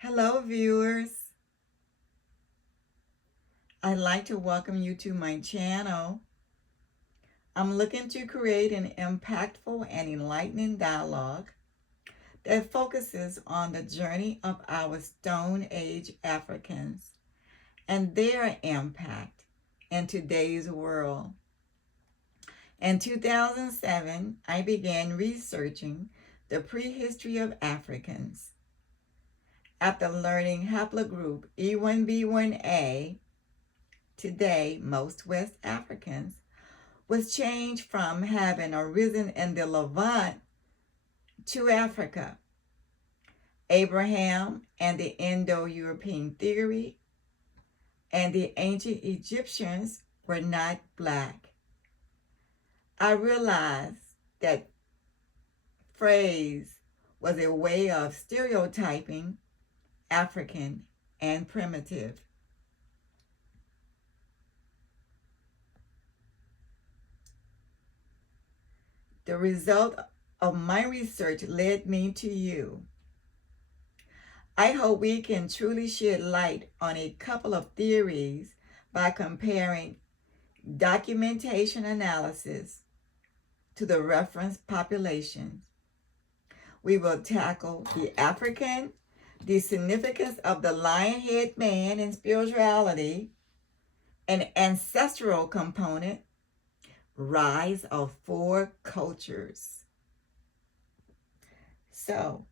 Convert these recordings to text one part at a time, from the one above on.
Hello, viewers. I'd like to welcome you to my channel. I'm looking to create an impactful and enlightening dialogue that focuses on the journey of our Stone Age Africans and their impact in today's world. In 2007, I began researching the prehistory of Africans. After learning haplogroup E1b1A, today most West Africans was changed from having arisen in the Levant to Africa. Abraham and the Indo-European theory and the ancient Egyptians were not black. I realized that phrase was a way of stereotyping African and primitive. The result of my research led me to you. I hope we can truly shed light on a couple of theories by comparing documentation analysis to the reference populations. We will tackle the African, the significance of the lionhead man in spirituality, an ancestral component, rise of four cultures. So,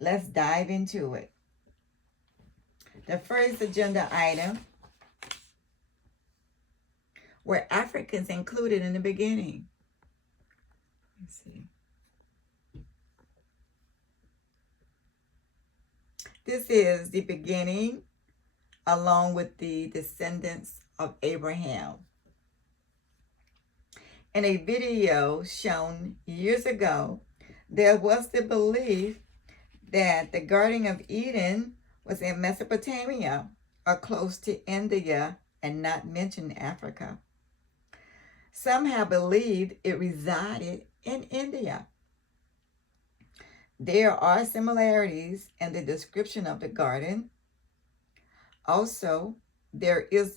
let's dive into it. The first agenda item: were Africans included in the beginning? Let's see. This is the beginning along with the descendants of Abraham. In a video shown years ago, there was the belief that the Garden of Eden was in Mesopotamia or close to India and not mention Africa. Some have believed it resided in India. There are similarities in the description of the garden. Also, there is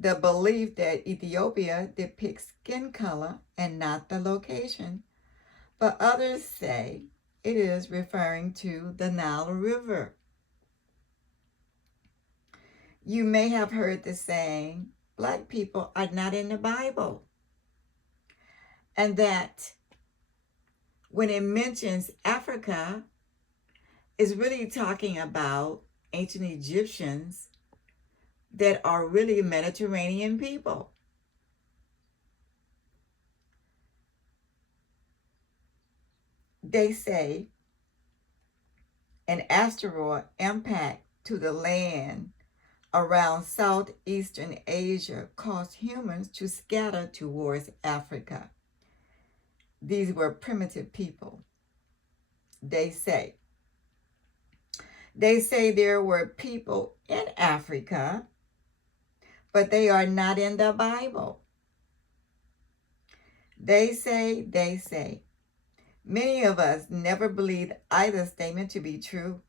the belief that Ethiopia depicts skin color and not the location, but others say it is referring to the Nile River. You may have heard the saying, black people are not in the Bible, and that when it mentions Africa, it's really talking about ancient Egyptians that are really Mediterranean people. They say an asteroid impact to the land around southeastern Asia caused humans to scatter towards Africa. These were primitive people, they say. They say there were people in Africa, but they are not in the Bible. They say. Many of us never believed either statement to be true.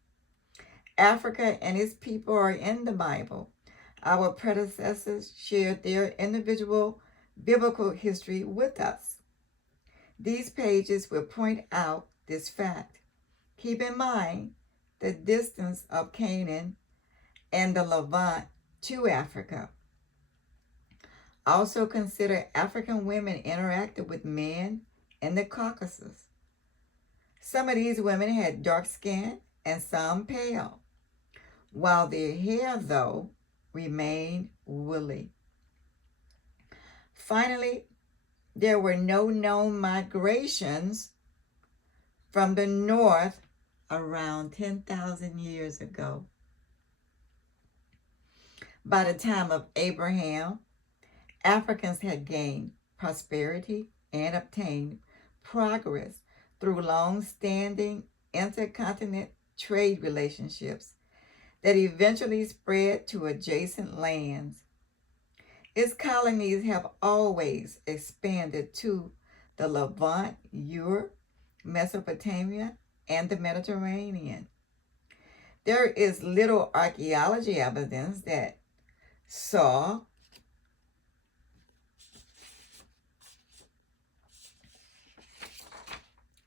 Africa and its people are in the Bible. Our predecessors shared their individual biblical history with us. These pages will point out this fact. Keep in mind the distance of Canaan and the Levant to Africa. Also consider African women interacted with men in the Caucasus. Some of these women had dark skin and some pale, while their hair, though, remained woolly. Finally, there were no known migrations from the north around 10,000 years ago. By the time of Abraham, Africans had gained prosperity and obtained progress through long-standing intercontinental trade relationships that eventually spread to adjacent lands. Its colonies have always expanded to the Levant, Europe, Mesopotamia, and the Mediterranean. There is little archaeology evidence that saw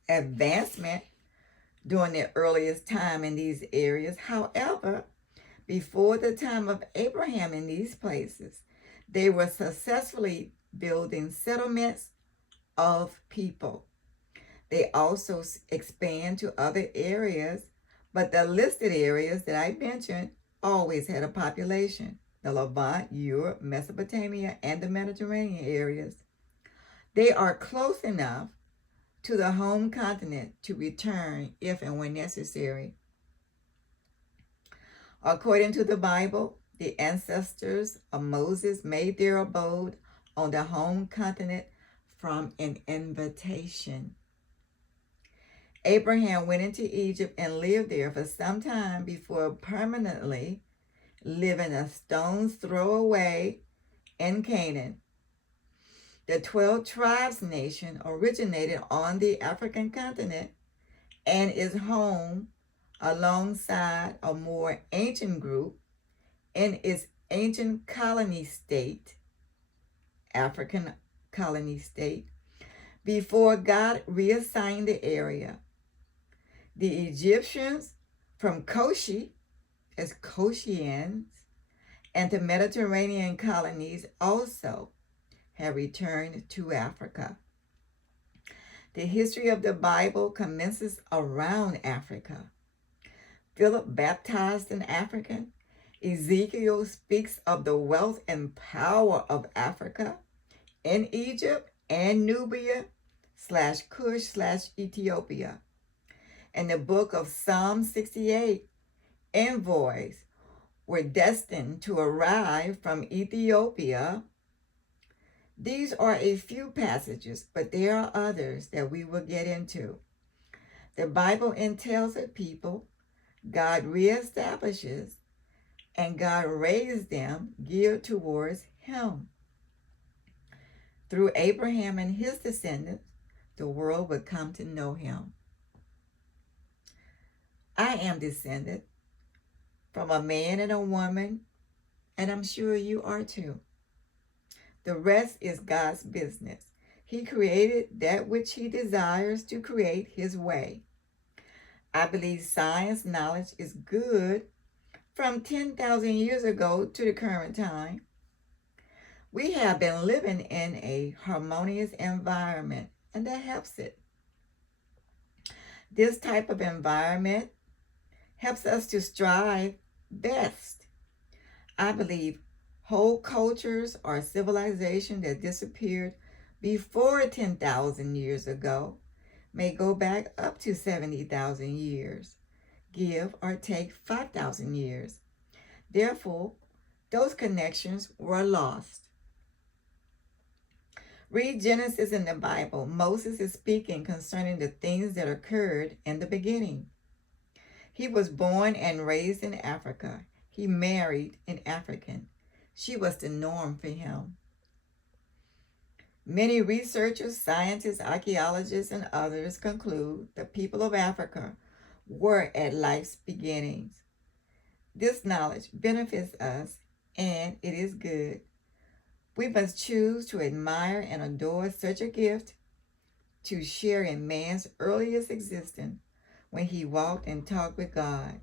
advancement during the earliest time in these areas. However, before the time of Abraham in these places, they were successfully building settlements of people. They also expand to other areas, but the listed areas that I mentioned always had a population. The Levant, Europe, Mesopotamia, and the Mediterranean areas. They are close enough to the home continent to return if and when necessary. According to the Bible, the ancestors of Moses made their abode on the home continent from an invitation. Abraham went into Egypt and lived there for some time before permanently living a stone's throw away in Canaan. The 12 tribes nation originated on the African continent and is home alongside a more ancient group in its ancient colony state, African colony state, before God reassigned the area. The Egyptians from Koshi, as Koshians, and the Mediterranean colonies also have returned to Africa. The history of the Bible commences around Africa. Philip baptized an African. Ezekiel speaks of the wealth and power of Africa in Egypt and Nubia / Kush / Ethiopia. In the book of Psalm 68, envoys were destined to arrive from Ethiopia. These are a few passages, but there are others that we will get into. The Bible entails a people God reestablishes and God raised them geared towards Him. Through Abraham and his descendants, the world would come to know Him. I am descended from a man and a woman, and I'm sure you are too. The rest is God's business. He created that which He desires to create His way. I believe science knowledge is good from 10,000 years ago to the current time. We have been living in a harmonious environment, and that helps it. This type of environment helps us to strive best. I believe whole cultures or civilization that disappeared before 10,000 years ago may go back up to 70,000 years, give or take 5,000 years. Therefore, those connections were lost. Read Genesis in the Bible. Moses is speaking concerning the things that occurred in the beginning. He was born and raised in Africa. He married an African. She was the norm for him. Many researchers, scientists, archaeologists, and others conclude the people of Africa were at life's beginnings. This knowledge benefits us, and it is good. We must choose to admire and adore such a gift, to share in man's earliest existence when he walked and talked with God.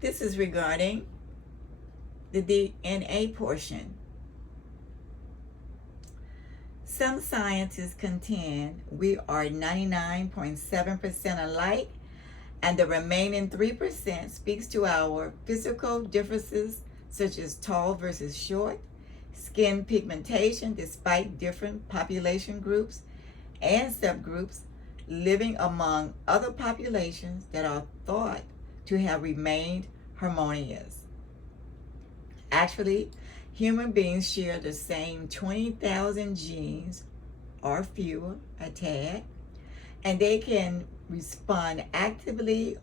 This is regarding the DNA portion. Some scientists contend we are 99.7% alike, and the remaining 3% speaks to our physical differences, such as tall versus short, skin pigmentation despite different population groups and subgroups living among other populations that are thought to have remained harmonious. Actually, Human beings share the same 20,000 genes or fewer, a tad, and they can respond actively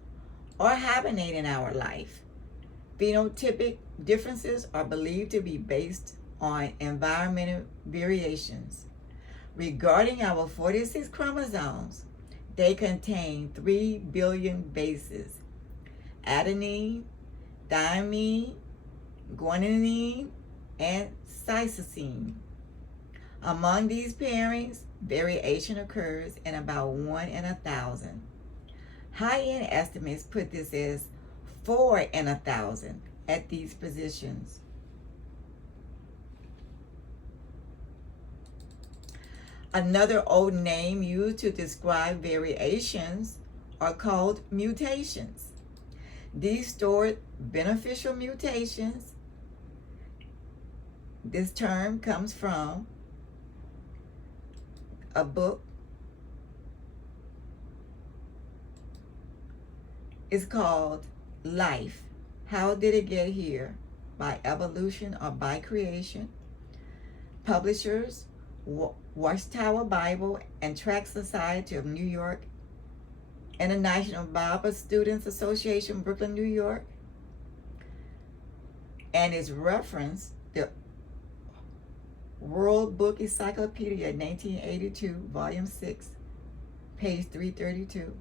or hibernate in our life. Phenotypic differences are believed to be based on environmental variations. Regarding our 46 chromosomes, they contain 3 billion bases: adenine, thymine, guanine, and cytosine. Among these pairings, variation occurs in about 1 in 1,000. High-end estimates put this as 4 in 1,000 at these positions. Another old name used to describe variations are called mutations. These stored beneficial mutations. This term comes from a book. It's called Life: How Did It Get Here? By Evolution or by Creation. Publishers, Watchtower Bible and Tract Society of New York, International Bible Students Association, Brooklyn, New York, and is referenced the World Book Encyclopedia, 1982, Volume 6, page 332.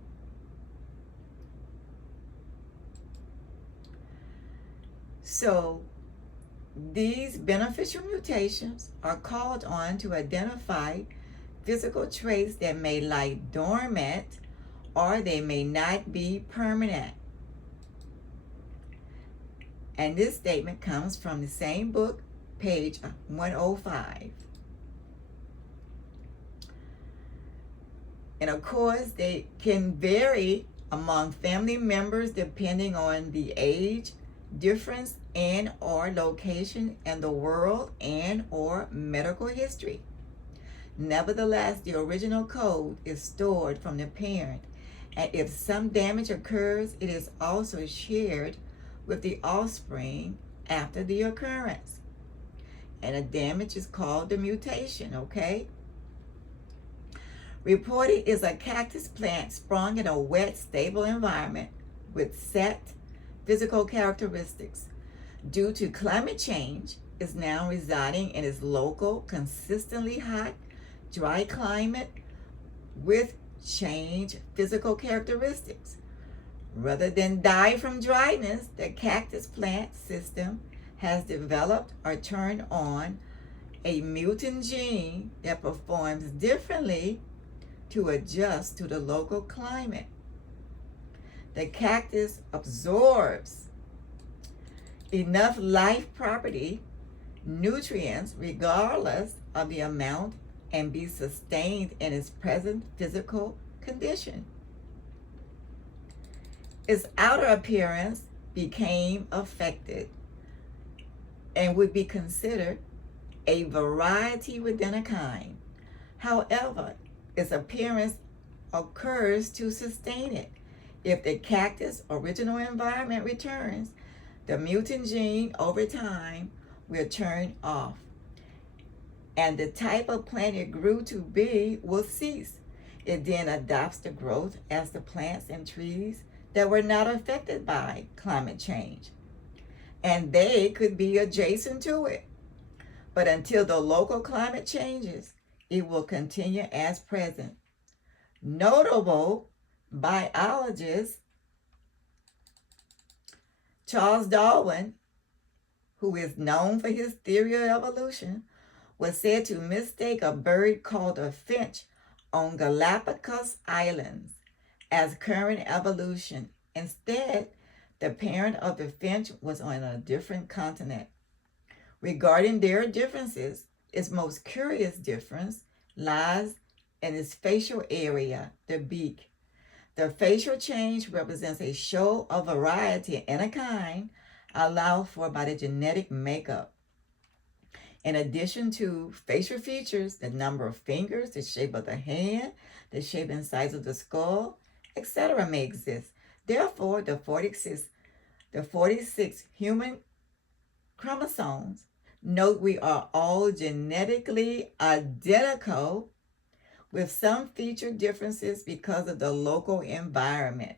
So, these beneficial mutations are called on to identify physical traits that may lie dormant or they may not be permanent. And this statement comes from the same book, page 105. And of course, they can vary among family members depending on the age, difference and or location in the world and or medical history. Nevertheless, the original code is stored from the parent, and if some damage occurs, it is also shared with the offspring after the occurrence. And the damage is called the mutation, okay? Reported is a cactus plant sprung in a wet, stable environment with set physical characteristics. Due to climate change, is now residing in its local, consistently hot, dry climate with changed physical characteristics. Rather than die from dryness, the cactus plant system has developed or turned on a mutant gene that performs differently to adjust to the local climate. The cactus absorbs enough life property, nutrients, regardless of the amount, and be sustained in its present physical condition. Its outer appearance became affected and would be considered a variety within a kind. However, its appearance occurs to sustain it. If the cactus' original environment returns, the mutant gene over time will turn off, and the type of plant it grew to be will cease. It then adopts the growth as the plants and trees that were not affected by climate change, and they could be adjacent to it. But until the local climate changes, it will continue as present. Notable biologist Charles Darwin, who is known for his theory of evolution, was said to mistake a bird called a finch on Galapagos Islands as current evolution. Instead, the parent of the finch was on a different continent. Regarding their differences, its most curious difference lies in its facial area, the beak. The facial change represents a show of variety in a kind allowed for by the genetic makeup. In addition to facial features, the number of fingers, the shape of the hand, the shape and size of the skull, etc. may exist. Therefore, the 46 human chromosomes Note we are all genetically identical with some feature differences because of the local environment.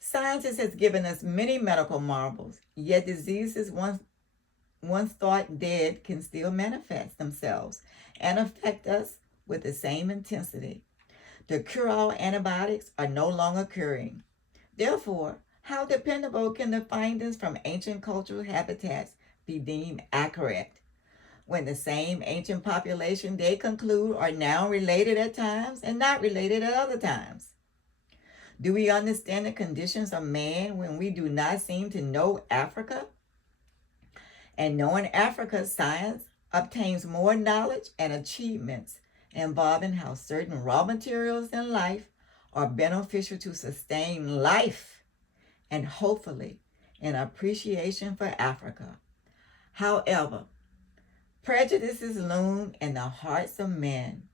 Science has given us many medical marvels, yet diseases once thought dead can still manifest themselves and affect us with the same intensity. The cure-all antibiotics are no longer curing. Therefore, how dependable can the findings from ancient cultural habitats be deemed accurate when the same ancient population they conclude are now related at times and not related at other times? Do we understand the conditions of man when we do not seem to know Africa? And knowing Africa, science obtains more knowledge and achievements involving how certain raw materials in life are beneficial to sustain life and hopefully an appreciation for Africa. However, prejudices loom in the hearts of men